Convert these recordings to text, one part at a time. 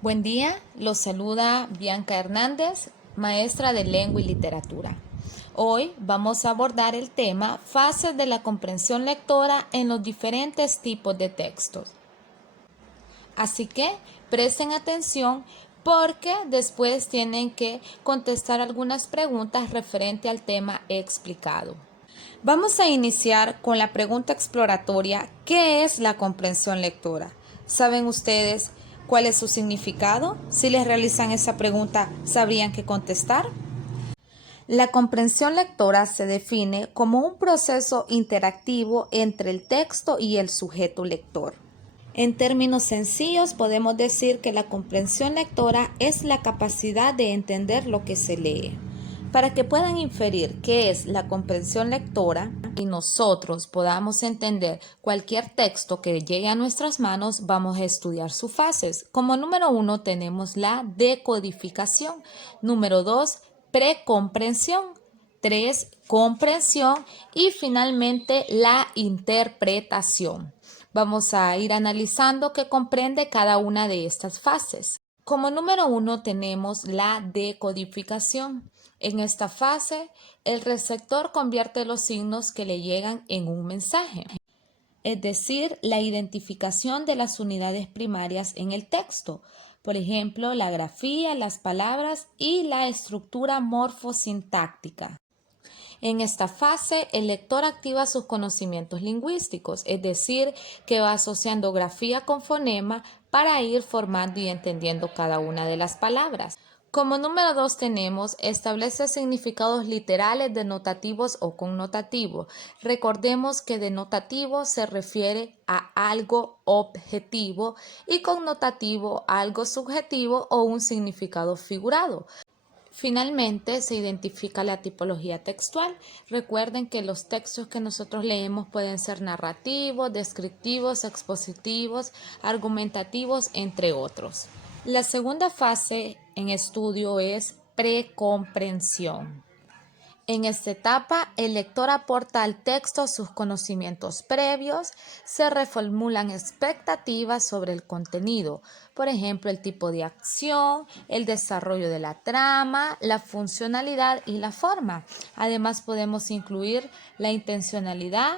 Buen día, los saluda Bianca Hernández, maestra de Lengua y Literatura. Hoy vamos a abordar el tema fases de la comprensión lectora en los diferentes tipos de textos. Así que presten atención porque después tienen que contestar algunas preguntas referente al tema explicado. Vamos a iniciar con la pregunta exploratoria: ¿qué es la comprensión lectora? ¿Saben ustedes cuál es su significado? Si les realizan esa pregunta, ¿sabrían qué contestar? La comprensión lectora se define como un proceso interactivo entre el texto y el sujeto lector. En términos sencillos, podemos decir que la comprensión lectora es la capacidad de entender lo que se lee. Para que puedan inferir qué es la comprensión lectora y nosotros podamos entender cualquier texto que llegue a nuestras manos, vamos a estudiar sus fases. Como número 1 tenemos la decodificación, número 2, precomprensión, 3, comprensión y finalmente la interpretación. Vamos a ir analizando qué comprende cada una de estas fases. Como número 1 tenemos la decodificación. En esta fase, el receptor convierte los signos que le llegan en un mensaje, es decir, la identificación de las unidades primarias en el texto, por ejemplo, la grafía, las palabras y la estructura morfosintáctica. En esta fase, el lector activa sus conocimientos lingüísticos, es decir, que va asociando grafía con fonema para ir formando y entendiendo cada una de las palabras. Como número 2 tenemos, establece significados literales denotativos o connotativos. Recordemos que denotativo se refiere a algo objetivo y connotativo a algo subjetivo o un significado figurado. Finalmente, se identifica la tipología textual. Recuerden que los textos que nosotros leemos pueden ser narrativos, descriptivos, expositivos, argumentativos, entre otros. La segunda fase en estudio es precomprensión. En esta etapa, el lector aporta al texto sus conocimientos previos, se reformulan expectativas sobre el contenido, por ejemplo, el tipo de acción, el desarrollo de la trama, la funcionalidad y la forma. Además, podemos incluir la intencionalidad,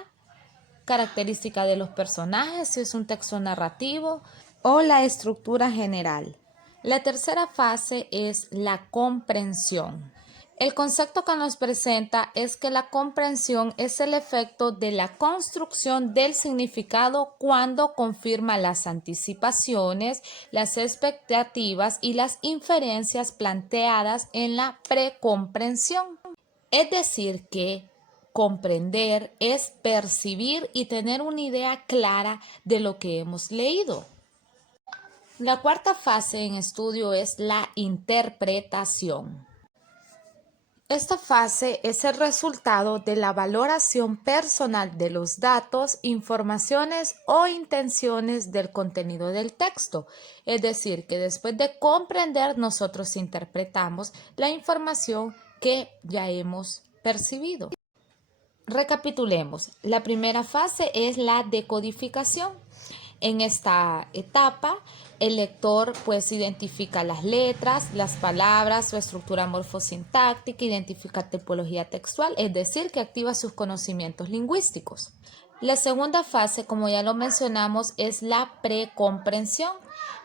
característica de los personajes, si es un texto narrativo, o la estructura general. La tercera fase es la comprensión. El concepto que nos presenta es que la comprensión es el efecto de la construcción del significado cuando confirma las anticipaciones, las expectativas y las inferencias planteadas en la precomprensión. Es decir, que comprender es percibir y tener una idea clara de lo que hemos leído. La cuarta fase en estudio es la interpretación. Esta fase es el resultado de la valoración personal de los datos, informaciones o intenciones del contenido del texto. Es decir, que después de comprender, nosotros interpretamos la información que ya hemos percibido. Recapitulemos. La primera fase es la decodificación. En esta etapa, el lector pues identifica las letras, las palabras, su estructura morfosintáctica, identifica tipología textual, es decir, que activa sus conocimientos lingüísticos. La segunda fase, como ya lo mencionamos, es la precomprensión.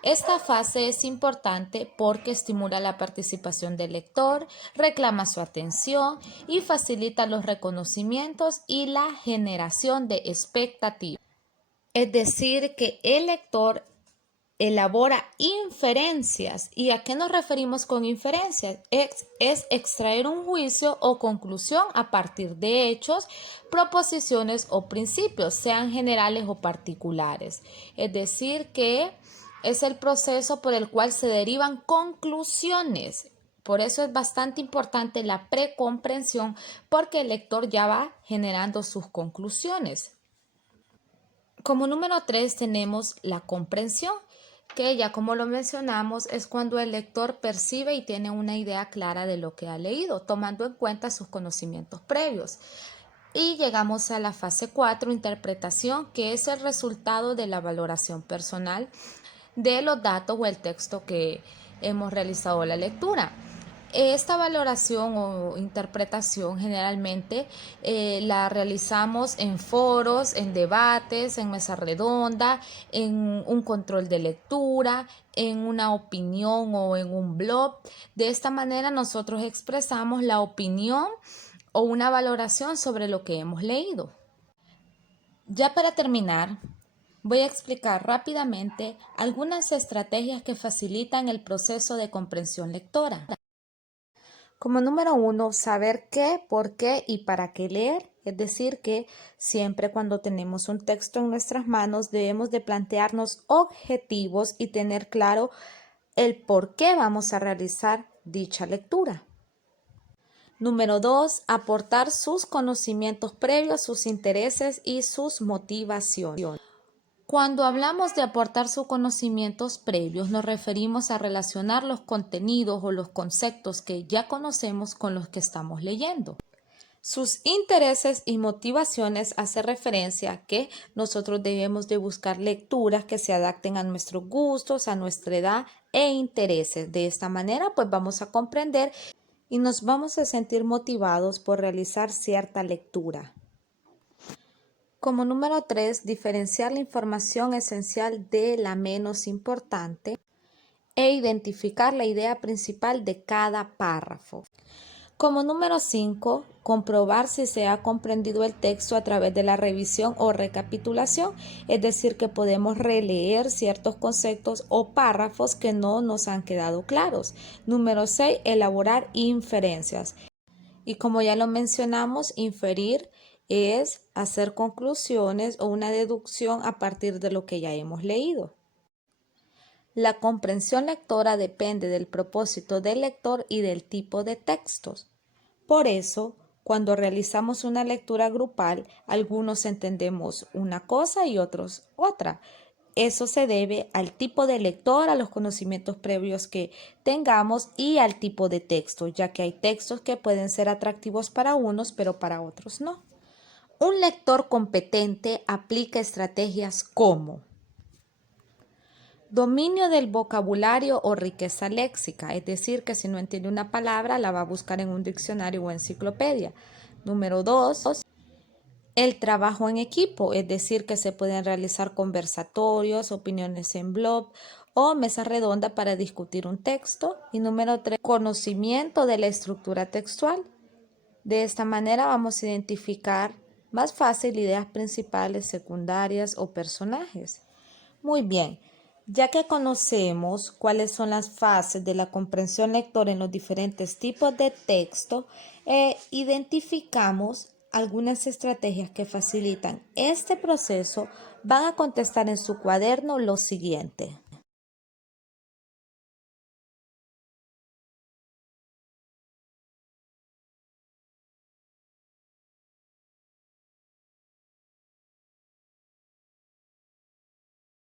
Esta fase es importante porque estimula la participación del lector, reclama su atención y facilita los reconocimientos y la generación de expectativas. Es decir, que el lector elabora inferencias. ¿Y a qué nos referimos con inferencias? Es extraer un juicio o conclusión a partir de hechos, proposiciones o principios, sean generales o particulares. Es decir, que es el proceso por el cual se derivan conclusiones. Por eso es bastante importante la precomprensión, porque el lector ya va generando sus conclusiones. Como número 3 tenemos la comprensión, que ya como lo mencionamos es cuando el lector percibe y tiene una idea clara de lo que ha leído, tomando en cuenta sus conocimientos previos. Y llegamos a la fase 4, interpretación, que es el resultado de la valoración personal de los datos o el texto que hemos realizado la lectura. Esta valoración o interpretación generalmente la realizamos en foros, en debates, en mesa redonda, en un control de lectura, en una opinión o en un blog. De esta manera nosotros expresamos la opinión o una valoración sobre lo que hemos leído. Ya para terminar, voy a explicar rápidamente algunas estrategias que facilitan el proceso de comprensión lectora. Como número 1, saber qué, por qué y para qué leer. Es decir, que siempre cuando tenemos un texto en nuestras manos debemos de plantearnos objetivos y tener claro el por qué vamos a realizar dicha lectura. Número 2, aportar sus conocimientos previos, sus intereses y sus motivaciones. Cuando hablamos de aportar sus conocimientos previos, nos referimos a relacionar los contenidos o los conceptos que ya conocemos con los que estamos leyendo. Sus intereses y motivaciones hace referencia a que nosotros debemos de buscar lecturas que se adapten a nuestros gustos, a nuestra edad e intereses. De esta manera, pues vamos a comprender y nos vamos a sentir motivados por realizar cierta lectura. Como número 3, diferenciar la información esencial de la menos importante e identificar la idea principal de cada párrafo. Como número 5, comprobar si se ha comprendido el texto a través de la revisión o recapitulación, es decir, que podemos releer ciertos conceptos o párrafos que no nos han quedado claros. Número 6, elaborar inferencias. Y como ya lo mencionamos, inferir es hacer conclusiones o una deducción a partir de lo que ya hemos leído. La comprensión lectora depende del propósito del lector y del tipo de textos. Por eso, cuando realizamos una lectura grupal, algunos entendemos una cosa y otros otra. Eso se debe al tipo de lector, a los conocimientos previos que tengamos y al tipo de texto, ya que hay textos que pueden ser atractivos para unos, pero para otros no. Un lector competente aplica estrategias como dominio del vocabulario o riqueza léxica, es decir, que si no entiende una palabra, la va a buscar en un diccionario o enciclopedia. Número 2, el trabajo en equipo, es decir, que se pueden realizar conversatorios, opiniones en blog o mesa redonda para discutir un texto. Y número 3, conocimiento de la estructura textual. De esta manera vamos a identificar más fácil ideas principales, secundarias o personajes. Muy bien, ya que conocemos cuáles son las fases de la comprensión lectora en los diferentes tipos de texto, identificamos algunas estrategias que facilitan este proceso, van a contestar en su cuaderno lo siguiente.